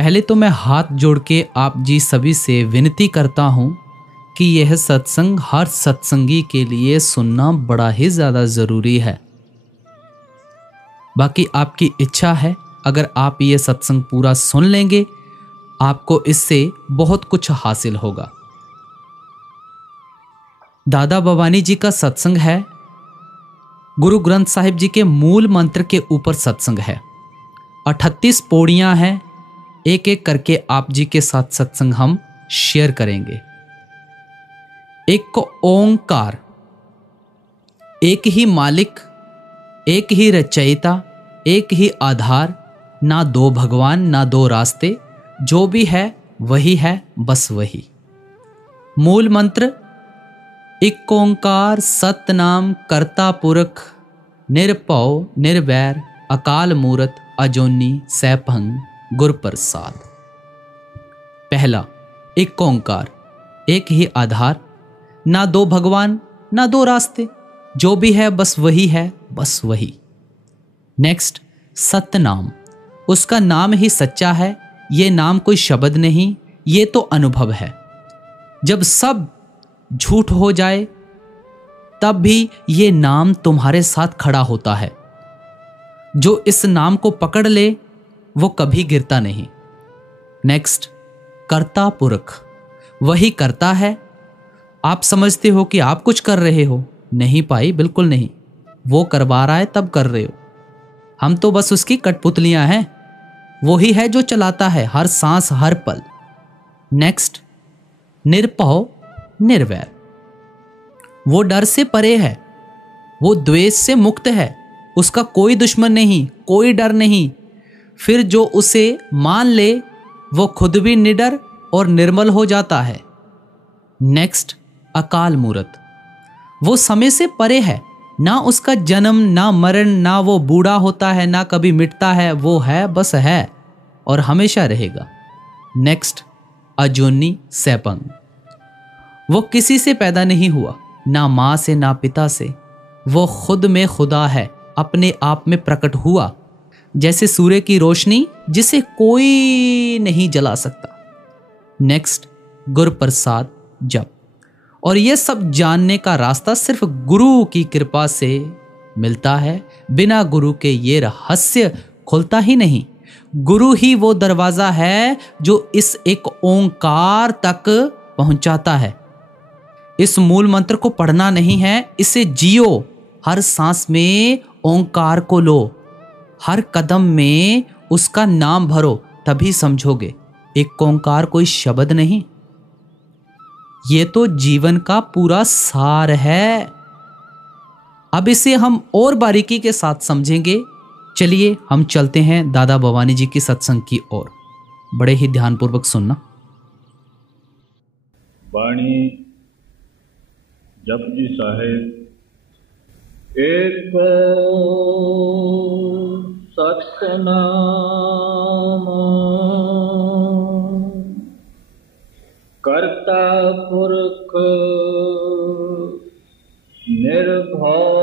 पहले तो मैं हाथ जोड़ के आप जी सभी से विनती करता हूँ कि यह सत्संग हर सत्संगी के लिए सुनना बड़ा ही ज़्यादा ज़रूरी है। बाकी आपकी इच्छा है, अगर आप ये सत्संग पूरा सुन लेंगे आपको इससे बहुत कुछ हासिल होगा। दादा भवानी जी का सत्संग है, गुरु ग्रंथ साहिब जी के मूल मंत्र के ऊपर सत्संग है। 38 पौड़ियां हैं, एक एक करके आप जी के साथ सत्संग हम शेयर करेंगे। एक को ओंकार, एक ही मालिक, एक ही रचयिता, एक ही आधार, ना दो भगवान ना दो रास्ते, जो भी है वही है, बस वही। मूल मंत्र एक ओंकार सतनाम करता पुरख निरभव निर्वैर अकाल मूरत अजोनी सैभंग गुर प्रसाद। पहला, एक ओंकार, एक ही आधार, ना दो भगवान ना दो रास्ते, जो भी है बस वही है, बस वही। नेक्स्ट, सतनाम, उसका नाम ही सच्चा है, ये नाम कोई शब्द नहीं, ये तो अनुभव है। जब सब झूठ हो जाए तब भी ये नाम तुम्हारे साथ खड़ा होता है। जो इस नाम को पकड़ ले वो कभी गिरता नहीं। नेक्स्ट, कर्ता पुरख, वही करता है। आप समझते हो कि आप कुछ कर रहे हो, नहीं पाई, बिल्कुल नहीं, वो करवा रहा है तब कर रहे हो। हम तो बस उसकी कठपुतलियां हैं। वही है जो चलाता है हर सांस हर पल। नेक्स्ट, निरभव निर्वैर, वो डर से परे है, वो द्वेष से मुक्त है, उसका कोई दुश्मन नहीं, कोई डर नहीं। फिर जो उसे मान ले वो खुद भी निडर और निर्मल हो जाता है। नेक्स्ट, अकाल मूरत, वो समय से परे है, ना उसका जन्म ना मरण, ना वो बूढ़ा होता है ना कभी मिटता है, वो है बस है और हमेशा रहेगा। नेक्स्ट, अजोनी सैभंग, वो किसी से पैदा नहीं हुआ, ना माँ से ना पिता से, वो खुद में खुदा है, अपने आप में प्रकट हुआ, जैसे सूर्य की रोशनी जिसे कोई नहीं जला सकता। नेक्स्ट, गुरु प्रसाद जप, और यह सब जानने का रास्ता सिर्फ गुरु की कृपा से मिलता है। बिना गुरु के ये रहस्य खुलता ही नहीं। गुरु ही वो दरवाजा है जो इस एक ओंकार तक पहुंचाता है। इस मूल मंत्र को पढ़ना नहीं है, इसे जियो। हर सांस में ओंकार को लो, हर कदम में उसका नाम भरो, तभी समझोगे एक ओंकार कोई शब्द नहीं, ये तो जीवन का पूरा सार है। अब इसे हम और बारीकी के साथ समझेंगे। चलिए हम चलते हैं दादा भवानी जी की सत्संग की ओर। बड़े ही ध्यानपूर्वक सुनना। बाणी जपजी साहेब। एक सतनाम करता पुरख निर्भव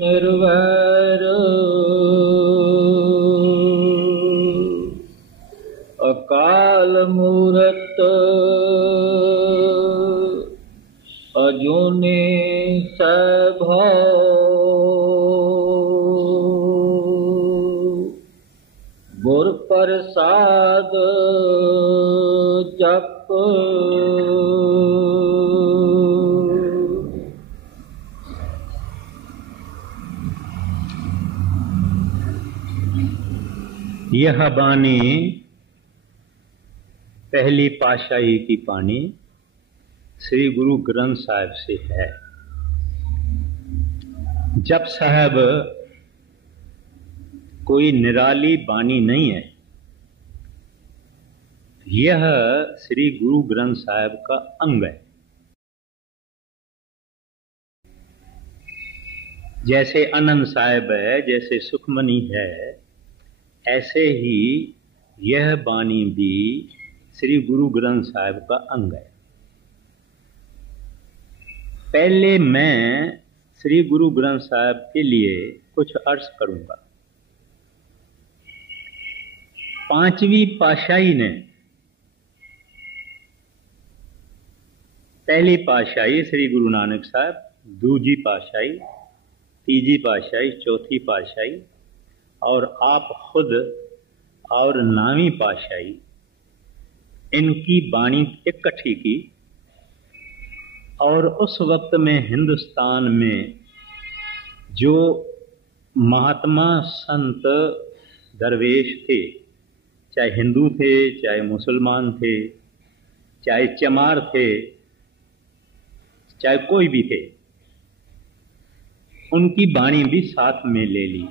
निर्वैर अकाल मूरत अजूनी सैभव गुर प्रसाद जप। यह बानी पहली पातशाही की बानी श्री गुरु ग्रंथ साहिब से है। जप साहब कोई निराली बानी नहीं है, यह श्री गुरु ग्रंथ साहिब का अंग है। जैसे आनंद साहिब है, जैसे सुखमनी है, ऐसे ही यह बानी भी श्री गुरु ग्रंथ साहिब का अंग है। पहले मैं श्री गुरु ग्रंथ साहिब के लिए कुछ अर्ज करूंगा। पांचवी पातशाही ने, पहली पातशाही श्री गुरु नानक साहब, दूजी पातशाही, तीजी पातशाही, चौथी पातशाही और आप खुद और नावीं पातशाही, इनकी वाणी इकट्ठी की। और उस वक्त में हिंदुस्तान में जो महात्मा संत दरवेश थे, चाहे हिंदू थे, चाहे मुसलमान थे, चाहे चमार थे, चाहे कोई भी थे, उनकी वाणी भी साथ में ले ली।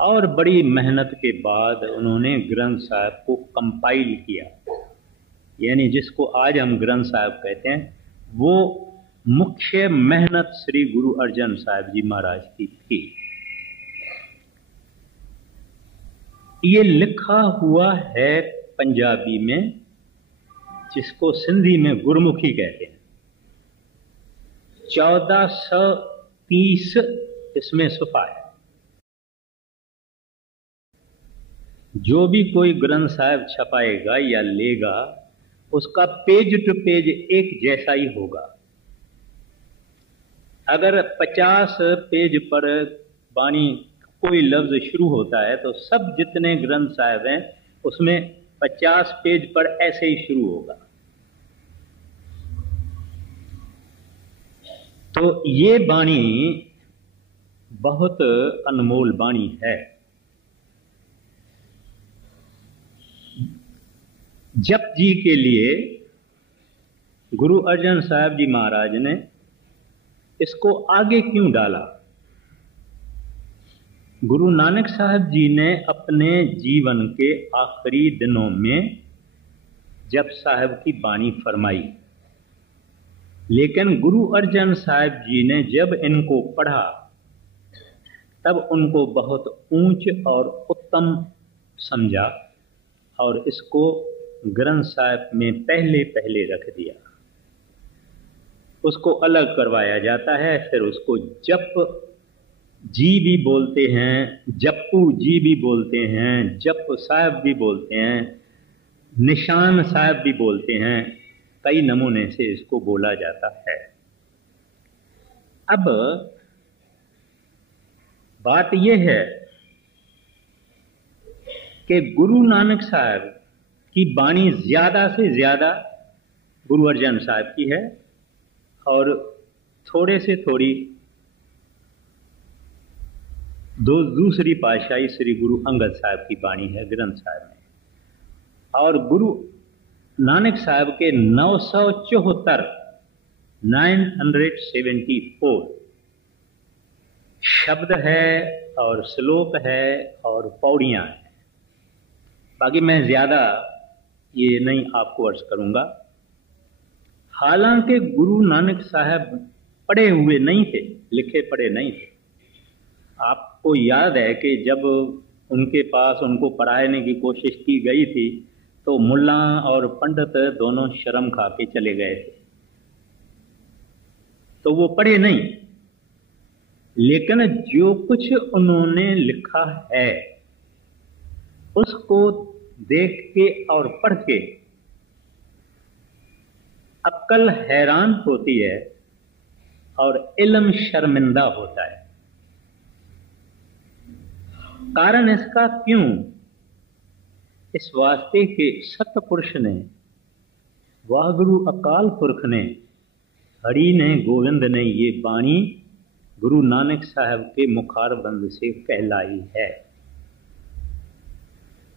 और बड़ी मेहनत के बाद उन्होंने ग्रंथ साहब को कंपाइल किया, यानी जिसको आज हम ग्रंथ साहब कहते हैं, वो मुख्य मेहनत श्री गुरु अर्जन साहब जी महाराज की थी। ये लिखा हुआ है पंजाबी में, जिसको सिंधी में गुरमुखी कहते हैं। 1430 इसमें सुफा है। जो भी कोई ग्रंथ साहब छपाएगा या लेगा, उसका पेज टू पेज एक जैसा ही होगा। अगर 50 पेज पर वाणी कोई लफ्ज शुरू होता है तो सब जितने ग्रंथ साहब हैं उसमें 50 पेज पर ऐसे ही शुरू होगा। तो ये वाणी बहुत अनमोल वाणी है। जप जी के लिए गुरु अर्जन साहब जी महाराज ने इसको आगे क्यों डाला? गुरु नानक साहब जी ने अपने जीवन के आखिरी दिनों में जप साहब की वाणी फरमाई, लेकिन गुरु अर्जन साहब जी ने जब इनको पढ़ा तब उनको बहुत ऊंच और उत्तम समझा और इसको ग्रंथ साहब में पहले पहले रख दिया। उसको अलग करवाया जाता है, फिर उसको जप जी भी बोलते हैं, जप्पू जी भी बोलते हैं, जप साहब भी बोलते हैं, निशान साहब भी बोलते हैं। कई नमूने से इसको बोला जाता है। अब बात यह है कि गुरु नानक साहब की वाणी ज्यादा से ज्यादा गुरु अर्जन साहब की है और थोड़े से थोड़ी दूसरी पातशाही श्री गुरु अंगद साहब की वाणी है ग्रंथ साहब में। और गुरु नानक साहब के 974 974 शब्द है और श्लोक है और पौड़ियां हैं। बाकी मैं ज्यादा ये नहीं आपको अर्ज करूंगा। हालांकि गुरु नानक साहब पढ़े हुए नहीं थे, लिखे पढ़े नहीं थे। आपको याद है कि जब उनके पास उनको पढ़ाने की कोशिश की गई थी तो मुल्ला और पंडित दोनों शर्म खा के चले गए थे, तो वो पढ़े नहीं। लेकिन जो कुछ उन्होंने लिखा है उसको देख के और पढ़ के अक्ल हैरान होती है और इल्म शर्मिंदा होता है। कारण इसका क्यों? इस वास्ते के सतपुरुष ने, वाहगुरु अकाल पुरख ने, हरि ने, गोविंद ने ये वाणी गुरु नानक साहब के मुखारबंद से कहलाई है।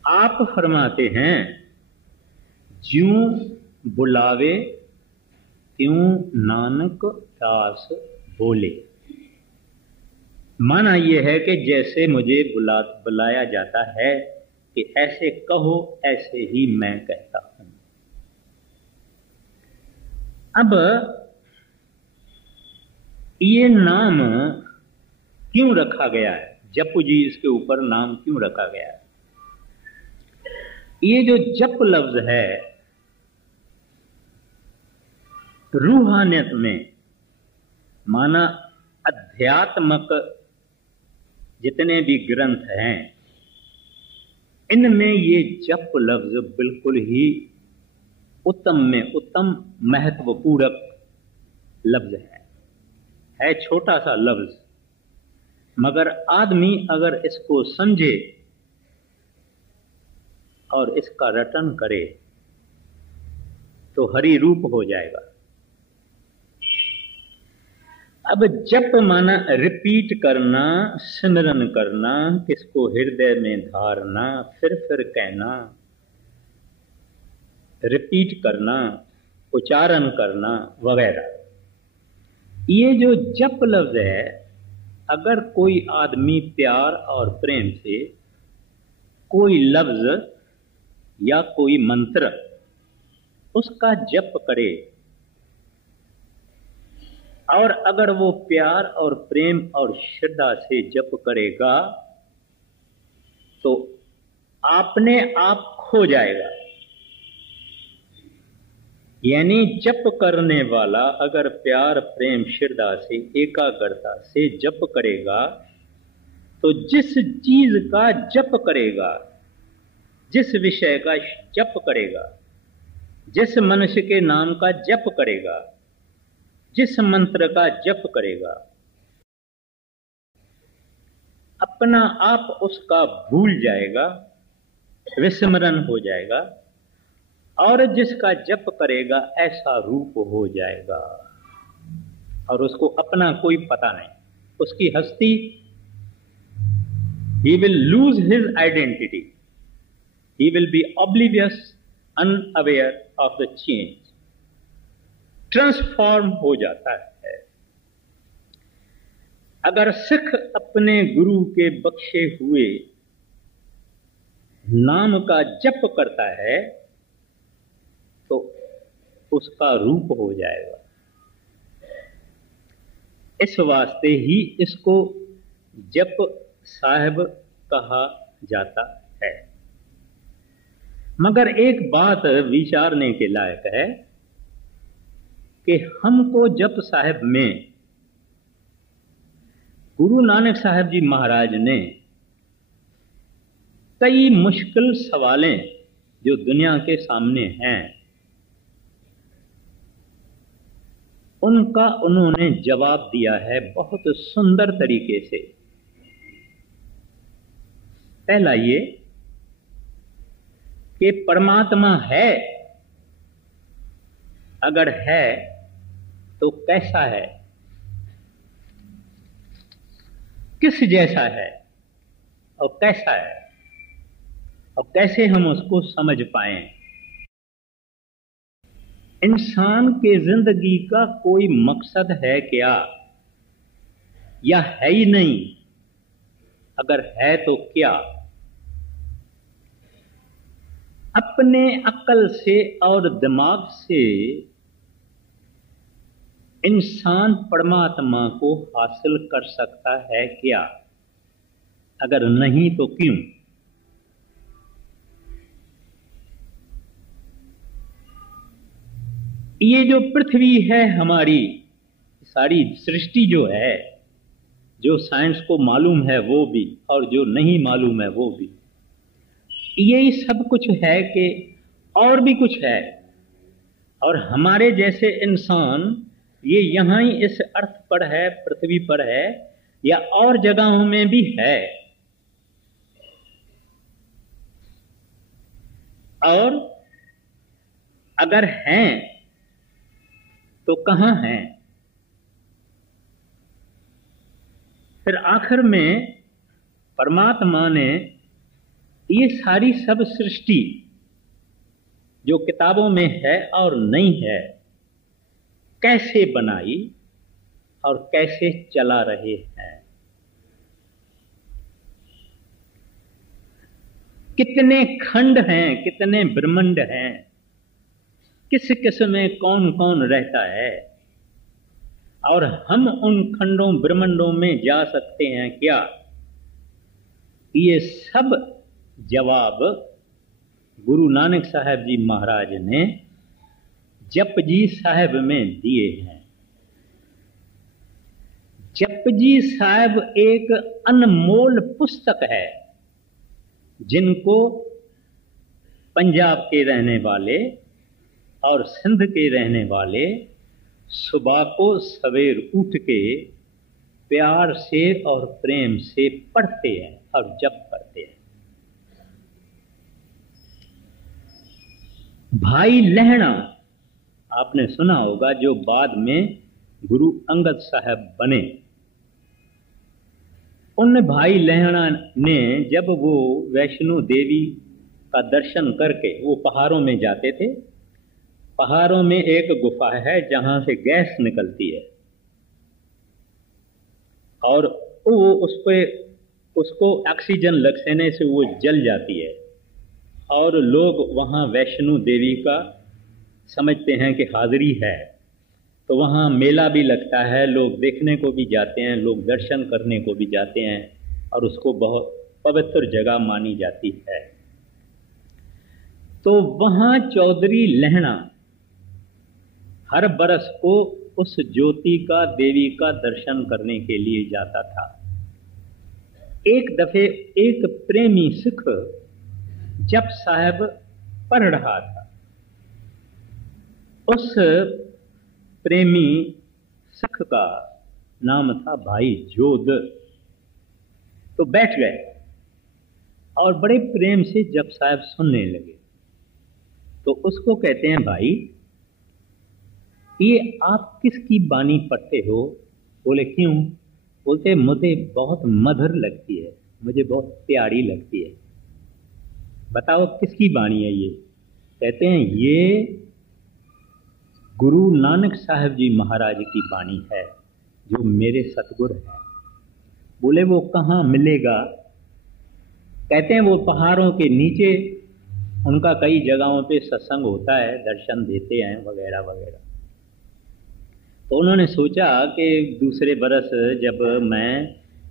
आप फरमाते हैं, ज्यों बुलावे त्यों नानक दास बोले। माना यह है कि जैसे मुझे बुलाया जाता है कि ऐसे कहो, ऐसे ही मैं कहता हूं। अब ये नाम क्यों रखा गया है? जप जी इसके ऊपर नाम क्यों रखा गया है? ये जो जप लफ्ज है, रूहानियत में माना अध्यात्मक जितने भी ग्रंथ हैं इनमें ये जप लफ्ज बिल्कुल ही उत्तम में उत्तम महत्वपूर्ण लफ्ज है छोटा सा लफ्ज, मगर आदमी अगर इसको समझे और इसका रटन करे तो हरि रूप हो जाएगा। अब जप माना रिपीट करना, सिमरन करना, किसको हृदय में धारना, फिर कहना, रिपीट करना, उच्चारण करना वगैरह। ये जो जप लफ्ज है, अगर कोई आदमी प्यार और प्रेम से कोई लफ्ज या कोई मंत्र उसका जप करे, और अगर वो प्यार और प्रेम और श्रद्धा से जप करेगा तो आपने आप खो जाएगा। यानी जप करने वाला अगर प्यार प्रेम श्रद्धा से एकाग्रता से जप करेगा तो जिस चीज का जप करेगा, जिस विषय का जप करेगा, जिस मनुष्य के नाम का जप करेगा, जिस मंत्र का जप करेगा, अपना आप उसका भूल जाएगा, विस्मरण हो जाएगा, और जिसका जप करेगा ऐसा रूप हो जाएगा और उसको अपना कोई पता नहीं, उसकी हस्ती, he will lose his identity, he will be oblivious, unaware of the change, transform हो जाता है। अगर सिख अपने गुरु के बख्शे हुए नाम का जप करता है तो उसका रूप हो जाएगा। इस वास्ते ही इसको जप साहिब कहा जाता है। मगर एक बात विचारने के लायक है कि हमको जप साहिब में गुरु नानक साहब जी महाराज ने कई मुश्किल सवालें जो दुनिया के सामने हैं उनका उन्होंने जवाब दिया है बहुत सुंदर तरीके से। पहला ये कि परमात्मा है, अगर है तो कैसा है, किस जैसा है और कैसा है, और कैसे हम उसको समझ पाएं। इंसान के जिंदगी का कोई मकसद है क्या, या है ही नहीं? अगर है तो क्या? अपने अक्ल से और दिमाग से इंसान परमात्मा को हासिल कर सकता है क्या? अगर नहीं तो क्यों? ये जो पृथ्वी है हमारी, सारी सृष्टि जो है, जो साइंस को मालूम है वो भी और जो नहीं मालूम है वो भी, यही सब कुछ है कि और भी कुछ है। और हमारे जैसे इंसान ये यहाँ ही इस अर्थ पर है, पृथ्वी पर है, या और जगहों में भी है। और अगर हैं तो कहाँ हैं? फिर आखिर में परमात्मा ने ये सारी सब सृष्टि जो किताबों में है और नहीं है कैसे बनाई और कैसे चला रहे हैं। कितने खंड हैं, कितने ब्रह्मांड हैं, किस किस में कौन कौन रहता है, और हम उन खंडों ब्रह्मांडों में जा सकते हैं क्या? ये सब जवाब गुरु नानक साहब जी महाराज ने जपजी साहब में दिए हैं। जपजी साहब एक अनमोल पुस्तक है जिनको पंजाब के रहने वाले और सिंध के रहने वाले सुबह को सवेर उठ के प्यार से और प्रेम से पढ़ते हैं और जप करते हैं। भाई लहणा आपने सुना होगा, जो बाद में गुरु अंगद साहब बने। उन भाई लहणा ने जब वो वैष्णो देवी का दर्शन करके वो पहाड़ों में जाते थे, पहाड़ों में एक गुफा है जहां से गैस निकलती है और वो उसको ऑक्सीजन लगने से वो जल जाती है और लोग वहां वैष्णो देवी का समझते हैं कि हाजिरी है, तो वहाँ मेला भी लगता है, लोग देखने को भी जाते हैं, लोग दर्शन करने को भी जाते हैं और उसको बहुत पवित्र जगह मानी जाती है। तो वहाँ चौधरी लहणा हर बरस को उस ज्योति का देवी का दर्शन करने के लिए जाता था। एक दफे एक प्रेमी सिख जप साहब पढ़ रहा था। उस प्रेमी सिख का नाम था भाई जोध। तो बैठ गए और बड़े प्रेम से जप साहब सुनने लगे। तो उसको कहते हैं, भाई ये आप किसकी बानी पढ़ते हो? बोले क्यों? बोलते मुझे बहुत मधुर लगती है, मुझे बहुत प्यारी लगती है। बताओ किसकी बानी है ये? कहते हैं ये गुरु नानक साहब जी महाराज की बानी है, जो मेरे सतगुरु हैं। बोले वो कहाँ मिलेगा? कहते हैं वो पहाड़ों के नीचे, उनका कई जगहों पे सत्संग होता है, दर्शन देते हैं वगैरह वगैरह। तो उन्होंने सोचा कि दूसरे बरस जब मैं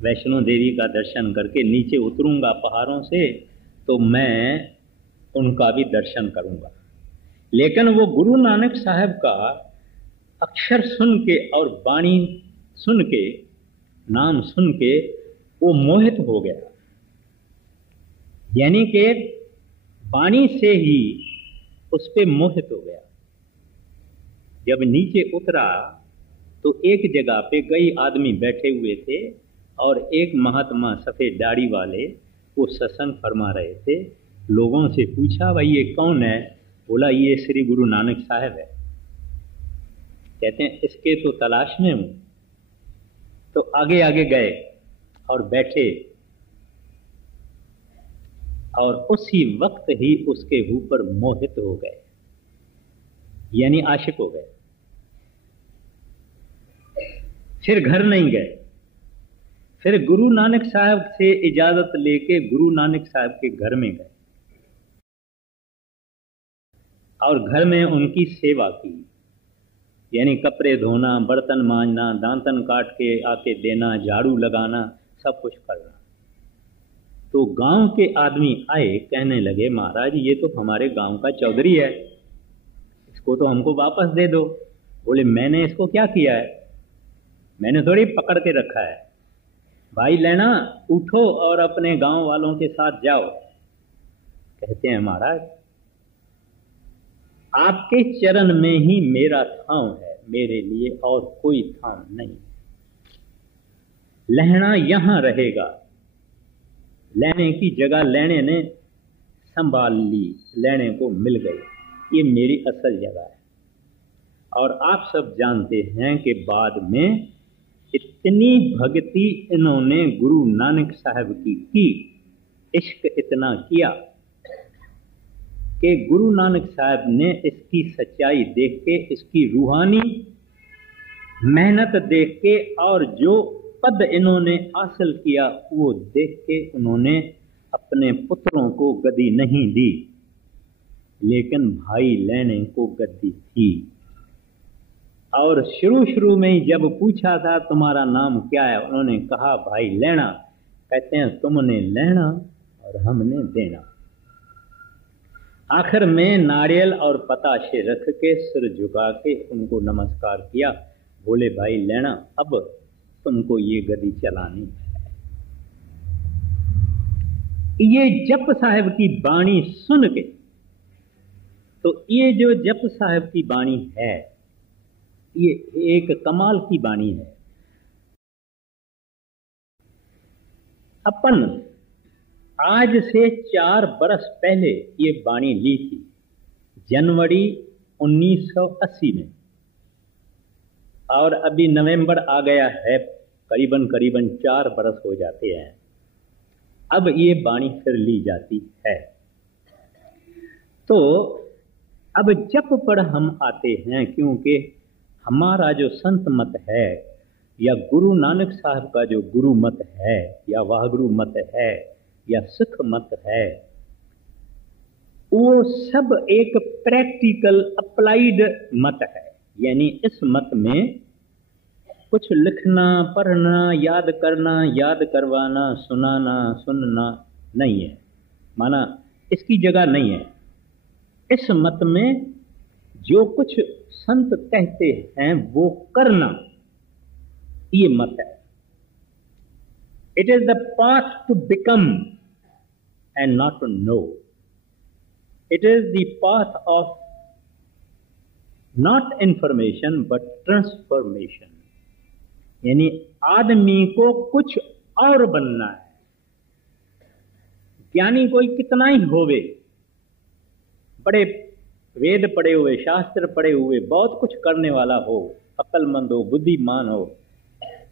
वैष्णो देवी का दर्शन करके नीचे उतरूंगा पहाड़ों से, तो मैं उनका भी दर्शन करूंगा। लेकिन वो गुरु नानक साहब का अक्षर सुन के और वाणी सुन के, नाम सुन के वो मोहित हो गया। यानी कि वाणी से ही उस पे मोहित हो गया। जब नीचे उतरा तो एक जगह पे कई आदमी बैठे हुए थे और एक महात्मा सफेद दाढ़ी वाले वो सत्संग फरमा रहे थे। लोगों से पूछा, भाई ये कौन है? बोला ये श्री गुरु नानक साहब है। कहते हैं इसके तो तलाश में हूं। तो आगे आगे गए और बैठे और उसी वक्त ही उसके ऊपर मोहित हो गए, यानी आशिक हो गए। फिर घर नहीं गए, फिर गुरु नानक साहब से इजाजत लेके गुरु नानक साहब के घर में गए और घर में उनकी सेवा की, यानी कपड़े धोना, बर्तन मांजना, दांतन काट के आके देना, झाड़ू लगाना, सब कुछ करना। तो गांव के आदमी आए, कहने लगे महाराज ये तो हमारे गांव का चौधरी है, इसको तो हमको वापस दे दो। बोले मैंने इसको क्या किया है? मैंने थोड़ी पकड़ के रखा है। भाई लेना, उठो और अपने गांव वालों के साथ जाओ। कहते हैं महाराज आपके चरण में ही मेरा ठाव है, मेरे लिए और कोई ठाव नहीं। लहणा यहां रहेगा। लेने की जगह लेने ने संभाल ली, लेने को मिल गई, ये मेरी असल जगह है। और आप सब जानते हैं कि बाद में इतनी भक्ति इन्होंने गुरु नानक साहब की, इश्क इतना किया कि गुरु नानक साहब ने इसकी सच्चाई देख के, इसकी रूहानी मेहनत देख के और जो पद इन्होंने हासिल किया वो देख के उन्होंने अपने पुत्रों को गद्दी नहीं दी, लेकिन भाई लेने को गद्दी थी। और शुरू में ही जब पूछा था तुम्हारा नाम क्या है, उन्होंने कहा भाई लेना। कहते हैं तुमने लेना और हमने देना। आखिर में नारियल और पताशे रख के सिर झुका के उनको नमस्कार किया। बोले भाई लेना अब तुमको ये गद्दी चलानी है। ये जप साहब की वाणी सुन के, तो ये जो जप साहब की वाणी है, ये एक कमाल की वाणी है। अपन आज से 4 बरस पहले ये वाणी ली थी, जनवरी 1980 में, और अभी नवंबर आ गया है, करीबन 4 बरस हो जाते हैं। अब ये वाणी फिर ली जाती है। तो अब जप पर हम आते हैं, क्योंकि हमारा जो संत मत है, या गुरु नानक साहब का जो गुरु मत है, या वाहगुरु मत है, या सिख मत है, वो सब एक प्रैक्टिकल अप्लाइड मत है। यानी इस मत में कुछ लिखना, पढ़ना, याद करना, याद करवाना, सुनाना, सुनना नहीं है, माना इसकी जगह नहीं है। इस मत में जो कुछ संत कहते हैं वो करना, ये मत है। It is the path to become and not to know. It is the path of not information but transformation. यानी आदमी को कुछ और बनना है। ज्ञानी कोई कितना ही होवे, बड़े वेद पढ़े हुए, शास्त्र पढ़े हुए, बहुत कुछ करने वाला हो, अक्लमंद हो, बुद्धिमान हो,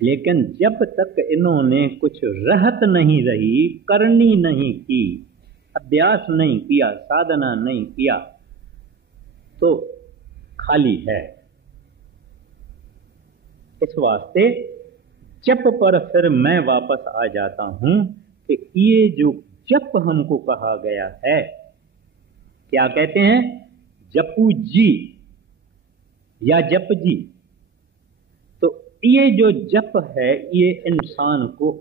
लेकिन जब तक इन्होंने कुछ रहत नहीं रही, करनी नहीं की, अभ्यास नहीं किया, साधना नहीं किया, तो खाली है। इस वास्ते जप पर फिर मैं वापस आ जाता हूं कि ये जो जप हमको कहा गया है, क्या कहते हैं? जपू जी या जप जी। तो ये जो जप है, ये इंसान को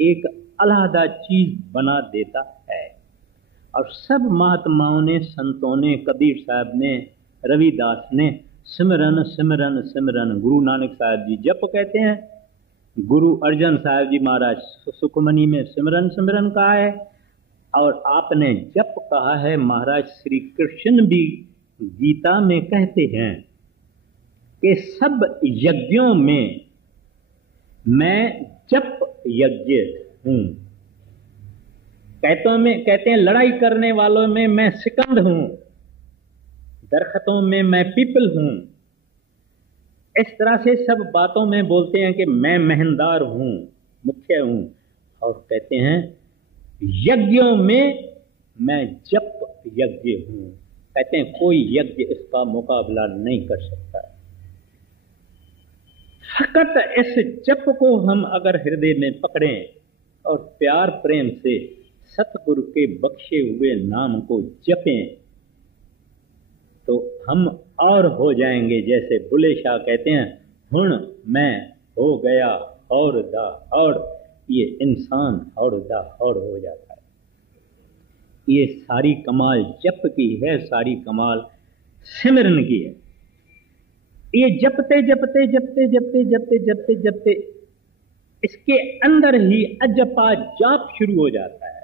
एक अलहदा चीज बना देता है। और सब महात्माओं ने, संतों ने, कबीर साहब ने, रविदास ने सिमरन सिमरन सिमरन, गुरु नानक साहब जी जप कहते हैं, गुरु अर्जन साहब जी महाराज सुखमनी में सिमरन सिमरन कहा है, और आपने जप कहा है। महाराज श्री कृष्ण भी गीता में कहते हैं कि सब यज्ञों में मैं जप यज्ञ हूं। कहते हैं लड़ाई करने वालों में मैं सिकंद हूं, दरख्तों में मैं पीपल हूं। इस तरह से सब बातों में बोलते हैं कि मैं मेहनदार हूं, मुख्य हूं। और कहते हैं यज्ञों में मैं जप यज्ञ हूं। कहते हैं कोई यज्ञ इसका मुकाबला नहीं कर सकता। फकत इस जप को हम अगर हृदय में पकड़ें और प्यार प्रेम से सतगुरु के बख्शे हुए नाम को जपें, तो हम और हो जाएंगे। जैसे बुले शाह कहते हैं, हुण मैं हो गया और दा और, ये इंसान और दा और हो जाता है। ये सारी कमाल जप की है, सारी कमाल सिमरन की है। ये जपते जपते जपते जपते जपते जपते जपते इसके अंदर ही अजपा जाप शुरू हो जाता है,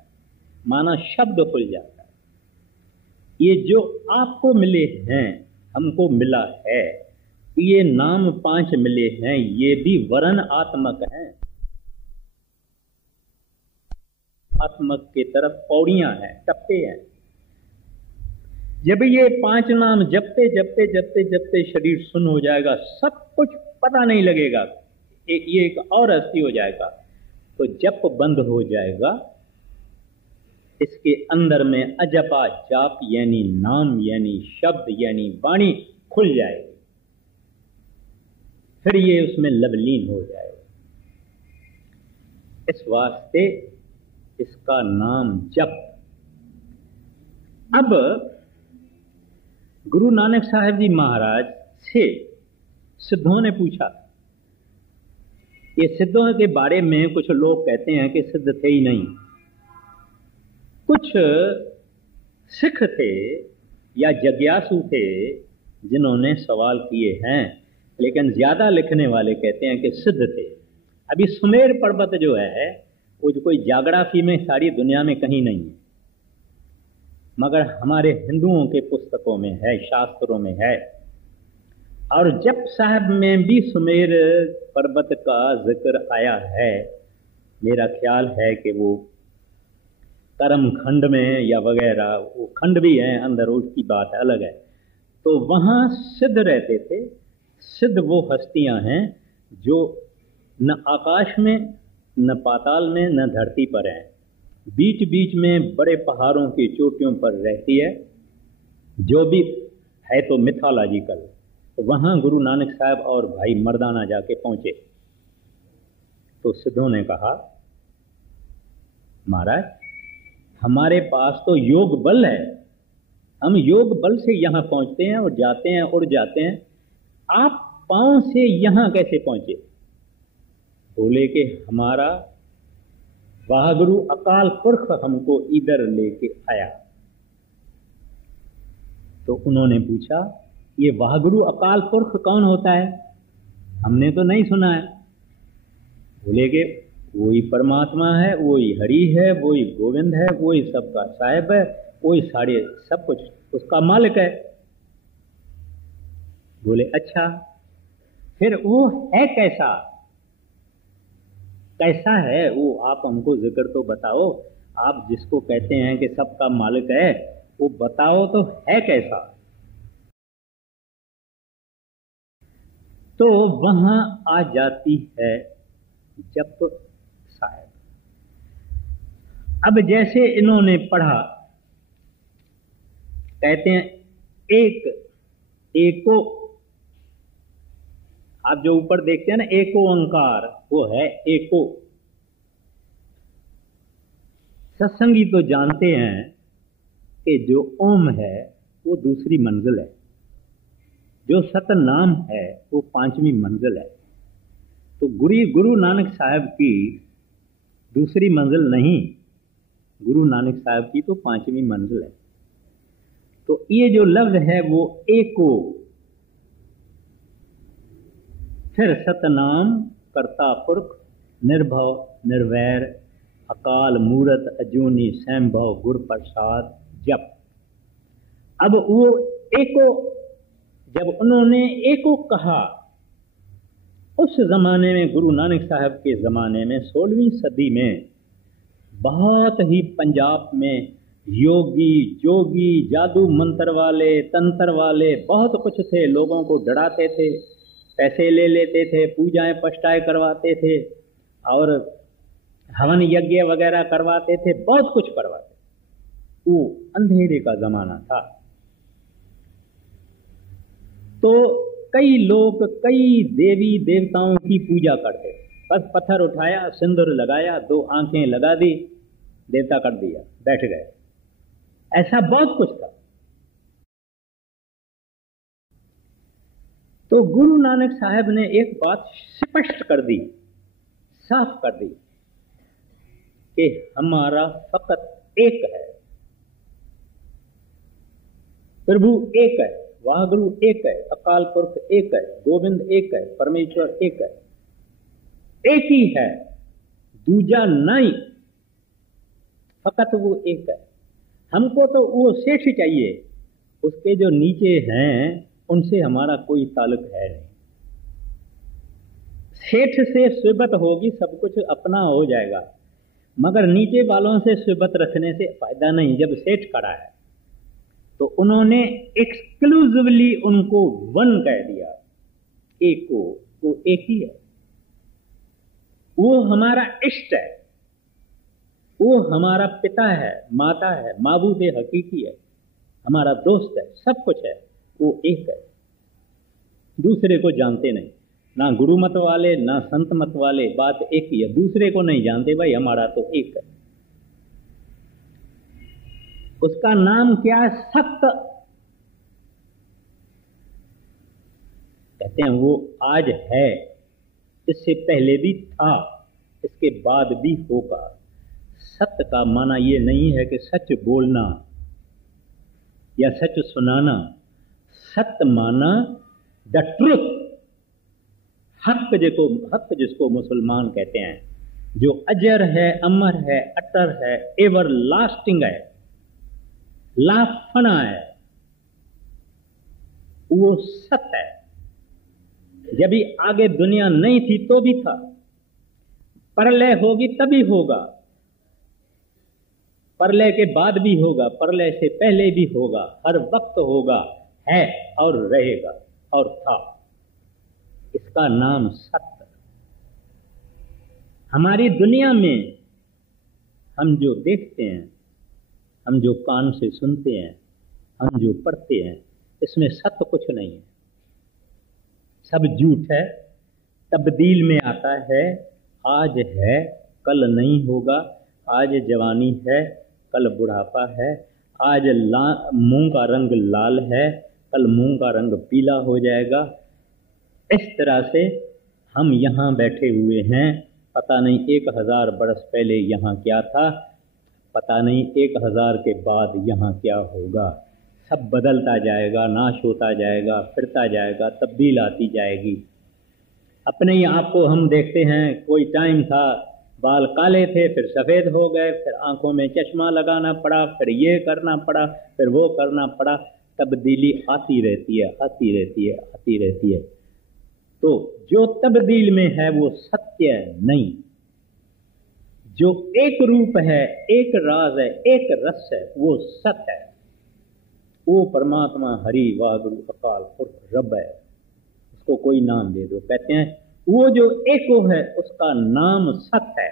माना शब्द खुल जाता है। ये जो आपको मिले हैं, हमको मिला है, ये नाम 5 मिले हैं, ये भी वरण आत्मक हैं। आत्मक के तरफ पौड़ियां हैं, टप्पे हैं। जब ये 5 नाम जपते जपते जपते जपते शरीर सुन्न हो जाएगा, सब कुछ पता नहीं लगेगा, ये एक और हस्ती हो जाएगा, तो जप बंद हो जाएगा। इसके अंदर में अजपा जाप यानी नाम यानी शब्द यानी वाणी खुल जाएगी, फिर ये उसमें लवलीन हो जाएगा। इस वास्ते इसका नाम जप। अब गुरु नानक साहब जी महाराज से सिद्धों ने पूछा। ये सिद्धों के बारे में कुछ लोग कहते हैं कि सिद्ध थे ही नहीं। कुछ सिख थे या जिज्ञासु थे जिन्होंने सवाल किए हैं, लेकिन ज्यादा लिखने वाले कहते हैं कि सिद्ध थे। अभी सुमेर पर्वत जो है वो जो कोई जाग्राफी में सारी दुनिया में कहीं नहीं है, मगर हमारे हिंदुओं के पुस्तकों में है, शास्त्रों में है। और जप साहब में भी सुमेर पर्वत का जिक्र आया है। मेरा ख्याल है कि वो कर्म खंड में या वगैरह, वो खंड भी है अंदर, उसकी बात अलग है। तो वहाँ सिद्ध रहते थे। सिद्ध वो हस्तियां हैं जो न आकाश में, न पाताल में, न धरती पर हैं, बीच बीच में बड़े पहाड़ों की चोटियों पर रहती है, जो भी है तो मिथोलॉजिकल। तो वहाँ गुरु नानक साहब और भाई मर्दाना जाके पहुँचे। तो सिद्धों ने कहा, महाराज हमारे पास तो योग बल है, हम योग बल से यहाँ पहुँचते हैं और जाते हैं, उड़ जाते हैं, आप पाँव से यहाँ कैसे पहुँचे? बोले कि हमारा वाहगुरु अकाल पुरख हमको इधर लेके आया। तो उन्होंने पूछा, ये वाहगुरु अकाल पुरख कौन होता है? हमने तो नहीं सुना है। बोले कि वही परमात्मा है, वही हरि है, वही गोविंद है, वही सबका साहिब है, वही सारे सब कुछ उसका मालिक है। बोले अच्छा, फिर वो है कैसा? कैसा है वो? आप हमको जिक्र तो बताओ। आप जिसको कहते हैं कि सबका मालिक है, वो बताओ तो है कैसा? तो वहां आ जाती है जप साहब। अब जैसे इन्होंने पढ़ा, कहते हैं एक एको, आप जो ऊपर देखते हैं ना एको ओंकार, वो है एको। सत्संगी तो जानते हैं कि जो ओम है वो दूसरी मंजिल है, जो सतनाम है वो पांचवी मंजिल है। तो गुरु नानक साहब की दूसरी मंजिल नहीं, गुरु नानक साहब की तो पांचवी मंजिल है। तो ये जो लफ्ज है वो एको, फिर सतनाम, कर्ता पुरख, निर्भव, निर्वैर, अकाल मूरत, अजूनी, स्वयंभव, गुर प्रसाद, जप। अब वो एको, जब उन्होंने एको कहा, उस जमाने में, गुरु नानक साहब के जमाने में, 16वीं सदी में बहुत ही पंजाब में योगी, जोगी, जादू मंत्र वाले, तंत्र वाले बहुत कुछ थे। लोगों को डराते थे, पैसे ले लेते थे, पूजाएं पष्टाएं करवाते थे और हवन यज्ञ वगैरह करवाते थे, बहुत कुछ करवाते। वो अंधेरे का जमाना था। तो कई लोग कई देवी देवताओं की पूजा करते, बस पत्थर उठाया, सिंदूर लगाया, 2 आंखें लगा दी, देवता कर दिया, बैठ गए। ऐसा बहुत कुछ था। तो गुरु नानक साहब ने एक बात स्पष्ट कर दी, साफ कर दी कि हमारा फकत एक है, प्रभु एक है, वाहगुरु एक है, अकाल पुरख एक है, गोविंद एक है, परमेश्वर एक है, एक ही है, दूजा नहीं, फकत वो एक है। हमको तो वो शेष चाहिए, उसके जो नीचे हैं उनसे हमारा कोई ताल्लुक है नहीं। सेठ से सुबत होगी, सब कुछ अपना हो जाएगा, मगर नीचे वालों से सुबत रखने से फायदा नहीं। जब सेठ खड़ा है तो उन्होंने एक्सक्लूसिवली उनको वन कह दिया, एक को, वो एक ही है, वो हमारा इष्ट है, वो हमारा पिता है, माता है, माबूदे हकीकी है, हमारा दोस्त है, सब कुछ है, वो एक है। दूसरे को जानते नहीं, ना गुरु मत वाले ना संत मत वाले, बात एक ही है, दूसरे को नहीं जानते भाई, हमारा तो एक है। उसका नाम क्या है? सत्य। कहते हैं वो आज है, इससे पहले भी था, इसके बाद भी होगा। सत्य का माना ये नहीं है कि सच बोलना या सच सुनाना। सत्य माना द ट्रुथ, हक जिसको मुसलमान कहते हैं, जो अजर है, अमर है, अटर है, एवर लास्टिंग है, लाफना है, वो सत्य है। जब भी आगे दुनिया नहीं थी तो भी था, प्रलय होगी तभी होगा, प्रलय के बाद भी होगा, प्रलय से पहले भी होगा, हर वक्त होगा, है और रहेगा और था। इसका नाम सत्य। हमारी दुनिया में हम जो देखते हैं, हम जो कान से सुनते हैं, हम जो पढ़ते हैं, इसमें सत्य कुछ नहीं है, सब झूठ है, तब्दील में आता है। आज है कल नहीं होगा, आज जवानी है कल बुढ़ापा है, आज मुंह का रंग लाल है कल मुंह का रंग पीला हो जाएगा। इस तरह से हम यहाँ बैठे हुए हैं, पता नहीं 1000 बरस पहले यहाँ क्या था, पता नहीं 1000 के बाद यहाँ क्या होगा। सब बदलता जाएगा, नाश होता जाएगा, फिरता जाएगा, तब्दील आती जाएगी। अपने ही आप को हम देखते हैं, कोई टाइम था बाल काले थे, फिर सफ़ेद हो गए, फिर आंखों में चश्मा लगाना पड़ा, फिर ये करना पड़ा, फिर वो करना पड़ा। तब्दीली आती रहती है, आती रहती है, आती रहती है। तो जो तब्दील में है वो सत्य नहीं, जो एक रूप है, एक राज है, एक रस है, वो सत्य है। वो परमात्मा हरि वाहगुरु अकाल पुरख रब है, उसको कोई नाम दे दो। कहते हैं वो जो एको है उसका नाम सत्य है।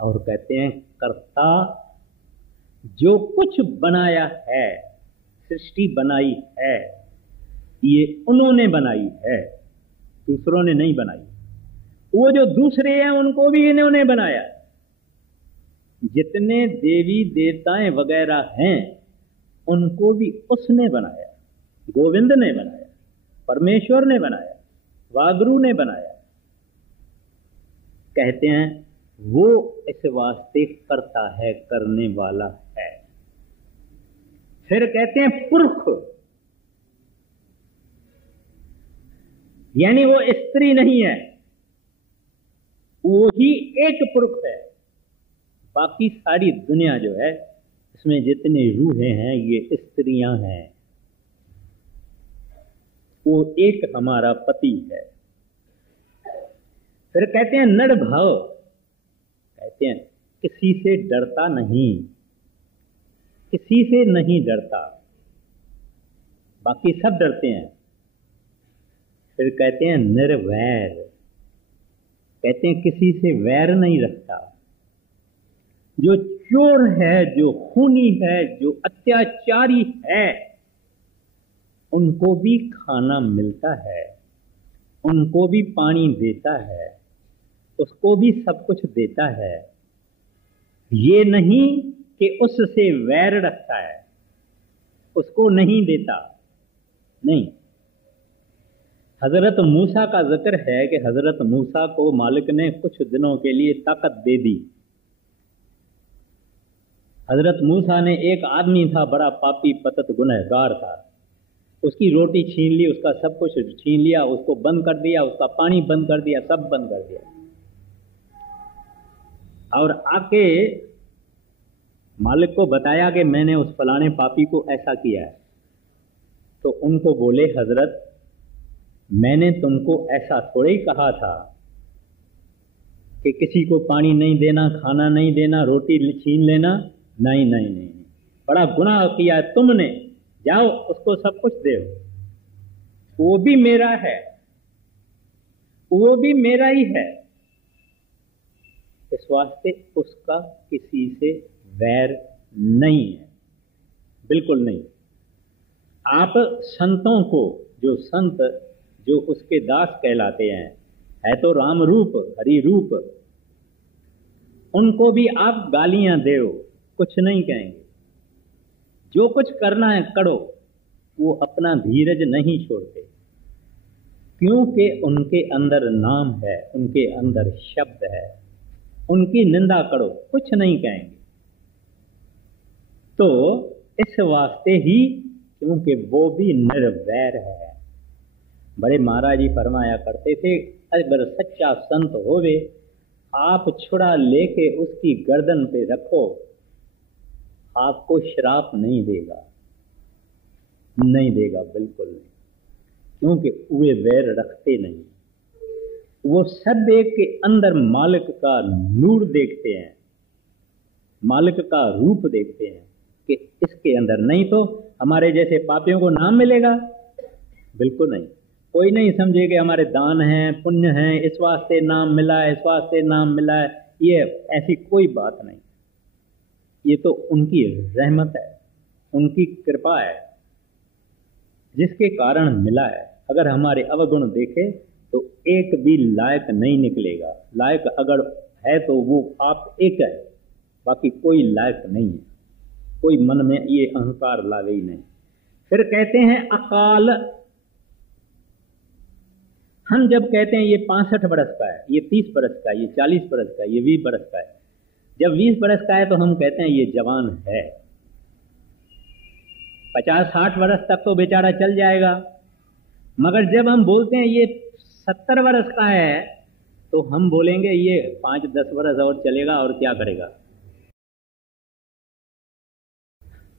और कहते हैं कर्ता जो कुछ बनाया है, सृष्टि बनाई है, ये उन्होंने बनाई है, दूसरों ने नहीं बनाई। वो जो दूसरे हैं उनको भी इन्होंने बनाया। जितने देवी देवताएं वगैरह हैं उनको भी उसने बनाया, गोविंद ने बनाया, परमेश्वर ने बनाया, वागुरु ने बनाया। कहते हैं वो इस वास्ते करता है, करने वाला है। फिर कहते हैं पुरख, यानी वो स्त्री नहीं है, वो ही एक पुरख है। बाकी सारी दुनिया जो है इसमें जितनी रूहें हैं ये स्त्रियां हैं। वो एक हमारा पति है। फिर कहते हैं नर भाव, कहते हैं किसी से डरता नहीं, किसी से नहीं डरता, बाकी सब डरते हैं। फिर कहते हैं निर्वैर, कहते हैं किसी से वैर नहीं रखता। जो चोर है, जो खूनी है, जो अत्याचारी है, उनको भी खाना मिलता है, उनको भी पानी देता है, उसको भी सब कुछ देता है। ये नहीं कि उससे वैर रखता है, उसको नहीं देता, नहीं। हजरत मूसा का जिक्र है कि हजरत मूसा को मालिक ने कुछ दिनों के लिए ताकत दे दी। हजरत मूसा ने, एक आदमी था बड़ा पापी पतत गुनहगार था, उसकी रोटी छीन ली, उसका सब कुछ छीन लिया, उसको बंद कर दिया, उसका पानी बंद कर दिया, सब बंद कर दिया। और आके मालिक को बताया कि मैंने उस फलाने पापी को ऐसा किया है। तो उनको बोले हजरत मैंने तुमको ऐसा थोड़े ही कहा था कि किसी को पानी नहीं देना, खाना नहीं देना, रोटी छीन लेना। नहीं नहीं नहीं, बड़ा गुनाह किया तुमने, जाओ उसको सब कुछ दो, वो भी मेरा है, वो भी मेरा ही है। इस वास्ते उसका किसी से वैर नहीं है, बिल्कुल नहीं। आप संतों को, जो संत जो उसके दास कहलाते हैं, है तो राम रूप हरि रूप, उनको भी आप गालियां दो, कुछ नहीं कहेंगे। जो कुछ करना है करो, वो अपना धीरज नहीं छोड़ते, क्योंकि उनके अंदर नाम है, उनके अंदर शब्द है। उनकी निंदा करो, कुछ नहीं कहेंगे। तो इस वास्ते ही, क्योंकि वो भी निर्वैर है। बड़े महाराज जी फरमाया करते थे, अगर सच्चा संत होवे, आप छुड़ा लेके उसकी गर्दन पे रखो, आपको श्राप नहीं देगा, नहीं देगा, बिल्कुल नहीं, क्योंकि वे वैर रखते नहीं। वो सब एक के अंदर मालिक का नूर देखते हैं, मालिक का रूप देखते हैं कि इसके अंदर, नहीं तो हमारे जैसे पापियों को नाम मिलेगा, बिल्कुल नहीं। कोई नहीं समझे कि हमारे दान हैं, पुण्य हैं, इस वास्ते नाम मिला है, इस वास्ते नाम मिला है, ये ऐसी कोई बात नहीं। ये तो उनकी रहमत है, उनकी कृपा है, जिसके कारण मिला है। अगर हमारे अवगुण देखे तो एक भी लायक नहीं निकलेगा। लायक अगर है तो वो आप एक है, बाकी कोई लायक नहीं है। कोई मन में ये अहंकार लागे ही नहीं। फिर कहते हैं अकाल। हम जब कहते हैं ये 65 बरस का है, ये 30 बरस का है, ये 40 बरस का है, ये 20 बरस का है, जब 20 बरस का है तो हम कहते हैं ये जवान है। 50-60 बरस तक तो बेचारा चल जाएगा, मगर जब हम बोलते हैं ये 70 बरस का है तो हम बोलेंगे ये 5-10 बरस और चलेगा और क्या करेगा।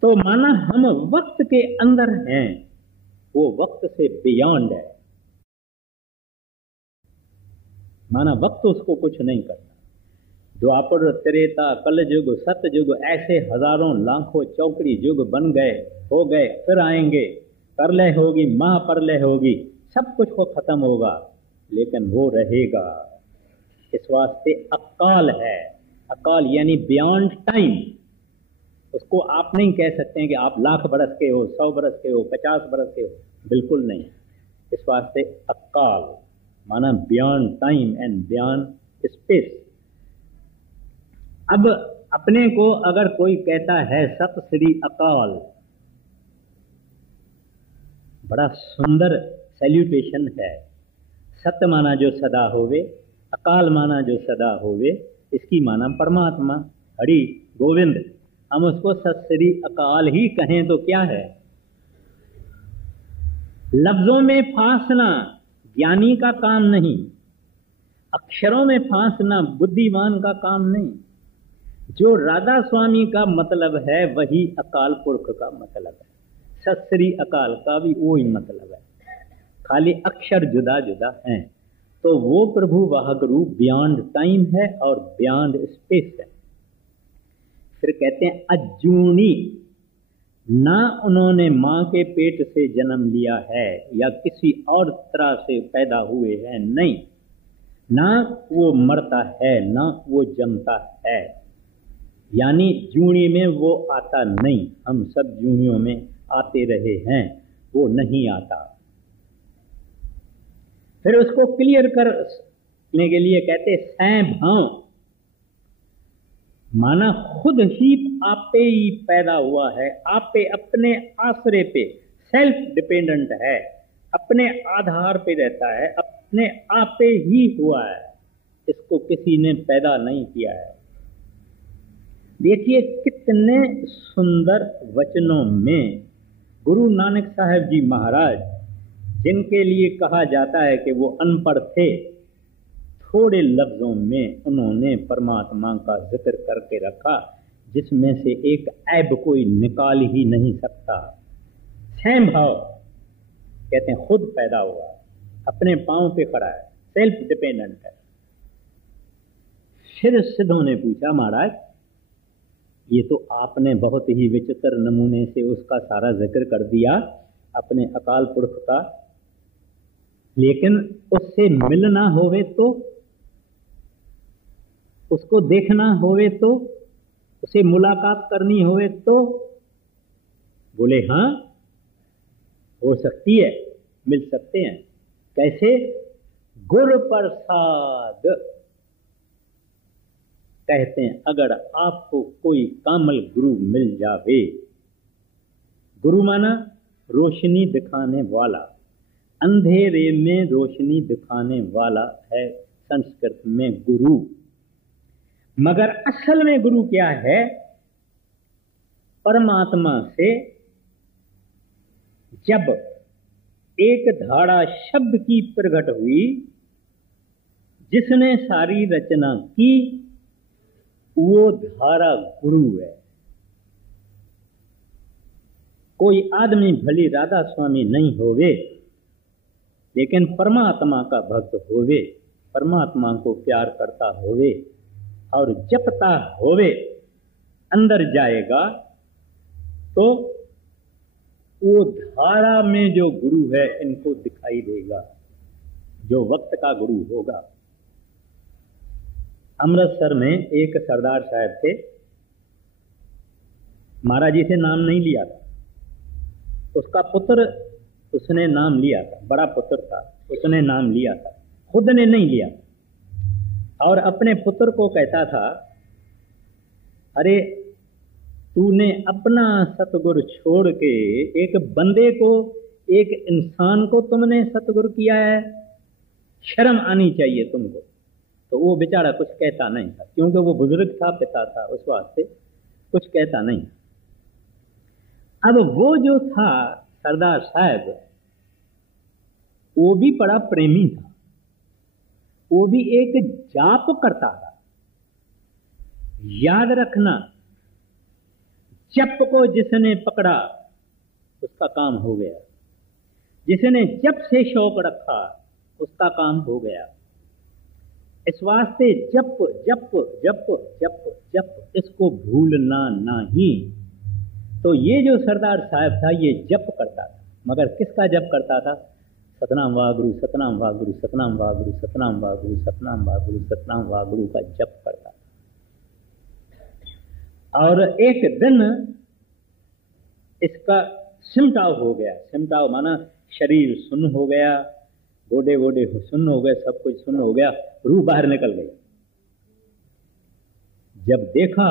तो माना हम वक्त के अंदर हैं, वो वक्त से बियॉन्ड है, माना वक्त उसको कुछ नहीं करता। द्वापर, त्रेता, कलयुग, सतयुग, ऐसे हजारों लाखों चौकड़ी युग बन गए, हो गए, फिर आएंगे, प्रलय होगी, महाप्रलय होगी, सब कुछ वो खत्म होगा, लेकिन वो रहेगा। इस वास्ते अकाल है। अकाल यानी बियॉन्ड टाइम। उसको आप नहीं कह सकते हैं कि आप 1,00,000 बरस के हो, 100 बरस के हो, 50 बरस के हो, बिल्कुल नहीं। इस वास्ते अकाल माना beyond time and beyond space. अब अपने को अगर कोई कहता है सत श्री अकाल, बड़ा सुंदर सैल्यूटेशन है। सत माना जो सदा होवे, अकाल माना जो सदा होवे, इसकी माना परमात्मा हरि गोविंद। हम उसको सत श्री अकाल ही कहें तो क्या है। लफ्जों में फांसना ज्ञानी का काम नहीं, अक्षरों में फांसना बुद्धिमान का काम नहीं। जो राधा स्वामी का मतलब है वही अकाल पुरख का मतलब है। सत श्री अकाल का भी वही मतलब है, खाली अक्षर जुदा जुदा हैं। तो वो प्रभु वाहक रूप बियॉन्ड टाइम है और बियॉन्ड स्पेस है। फिर कहते हैं अजूनी, ना उन्होंने मां के पेट से जन्म लिया है या किसी और तरह से पैदा हुए हैं, नहीं, ना वो मरता है ना वो जमता है, यानी जूनी में वो आता नहीं। हम सब जूनियों में आते रहे हैं, वो नहीं आता। फिर उसको क्लियर करने के लिए कहते सैं भाव, माना खुद ही आपे ही पैदा हुआ है, आपे अपने आश्रय पे सेल्फ डिपेंडेंट है, अपने आधार पे रहता है, अपने आपे ही हुआ है, इसको किसी ने पैदा नहीं किया है। देखिए कितने सुंदर वचनों में गुरु नानक साहब जी महाराज, जिनके लिए कहा जाता है कि वो अनपढ़ थे, थोड़े लफ्जों में उन्होंने परमात्मा का जिक्र करके रखा, जिसमें से एक ऐब कोई निकाल ही नहीं सकता। स्वयं भाव कहते हैं, खुद पैदा हुआ, अपने पांव पे खड़ा है, सेल्फ डिपेंडेंट है। फिर सिद्धों ने पूछा, महाराज ये तो आपने बहुत ही विचित्र नमूने से उसका सारा जिक्र कर दिया अपने अकाल पुरख का, लेकिन उससे मिलना होवे तो, उसको देखना होवे तो, उसे मुलाकात करनी होवे तो? बोले हाँ हो सकती है, मिल सकते हैं। कैसे? गुरु प्रसाद। कहते हैं अगर आपको कोई कामल गुरु मिल जावे, गुरु माना रोशनी दिखाने वाला, अंधेरे में रोशनी दिखाने वाला है संस्कृत में गुरु। मगर असल में गुरु क्या है? परमात्मा से जब एक धारा शब्द की प्रकट हुई जिसने सारी रचना की वो धारा गुरु है। कोई आदमी भली राधा स्वामी नहीं होवे, लेकिन परमात्मा का भक्त होवे, परमात्मा को प्यार करता होवे और जपता होवे, अंदर जाएगा तो वो धारा में जो गुरु है इनको दिखाई देगा, जो वक्त का गुरु होगा। अमृतसर में एक सरदार साहब थे, महाराज जी से नाम नहीं लिया था, उसका पुत्र उसने नाम लिया था, बड़ा पुत्र था, उसने नाम लिया था, खुद ने नहीं लिया। और अपने पुत्र को कहता था, अरे तूने अपना सतगुरु छोड़ के एक बंदे को, एक इंसान को तुमने सतगुरु किया है, शर्म आनी चाहिए तुमको। तो वो बेचारा कुछ कहता नहीं था, क्योंकि वो बुजुर्ग था, पिता था, उस वास्ते कुछ कहता नहीं। अब वो जो था सरदार साहब, वो भी बड़ा प्रेमी था, वो भी एक जाप करता था। याद रखना, जप को जिसने पकड़ा उसका काम हो गया, जिसने जप से शौक रखा उसका काम हो गया। इस वास्ते जप जप जप जप जप, इसको भूलना नहीं। तो ये जो सरदार साहब था ये जप करता था, मगर किसका जप करता था? सतनाम वागुरु, सतनाम वागुरु, सतनाम वागुरु, सतनाम वागुरु, सतनाम वागुरु, सतनाम वागुरु का जप करता था। और एक दिन इसका सिमटाव हो गया। सिमटाव माना शरीर सुन्न हो गया, गोडे गोडे सुन्न हो गए, सब कुछ सुन्न हो गया, रूह बाहर निकल गई। जब देखा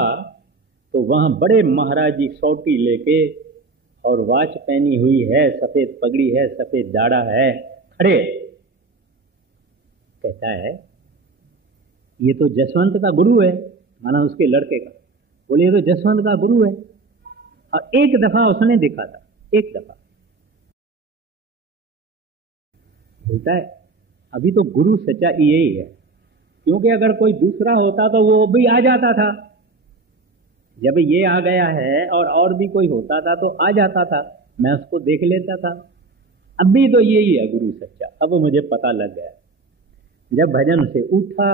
तो वहां बड़े महाराज जी सोटी लेके और वाच पहनी हुई है, सफेद पगड़ी है, सफेद दाढ़ा है, खड़े। कहता है ये तो जसवंत का गुरु है, माना उसके लड़के का। बोले ये तो जसवंत का गुरु है। और एक दफा उसने देखा था, एक दफा। बोलता है अभी तो गुरु सच्चा यही है, क्योंकि अगर कोई दूसरा होता तो वो भी आ जाता था। जब ये आ गया है और भी कोई होता था तो आ जाता था, मैं उसको देख लेता था। अभी तो यही है गुरु सच्चा। अब मुझे पता लग गया। जब भजन से उठा,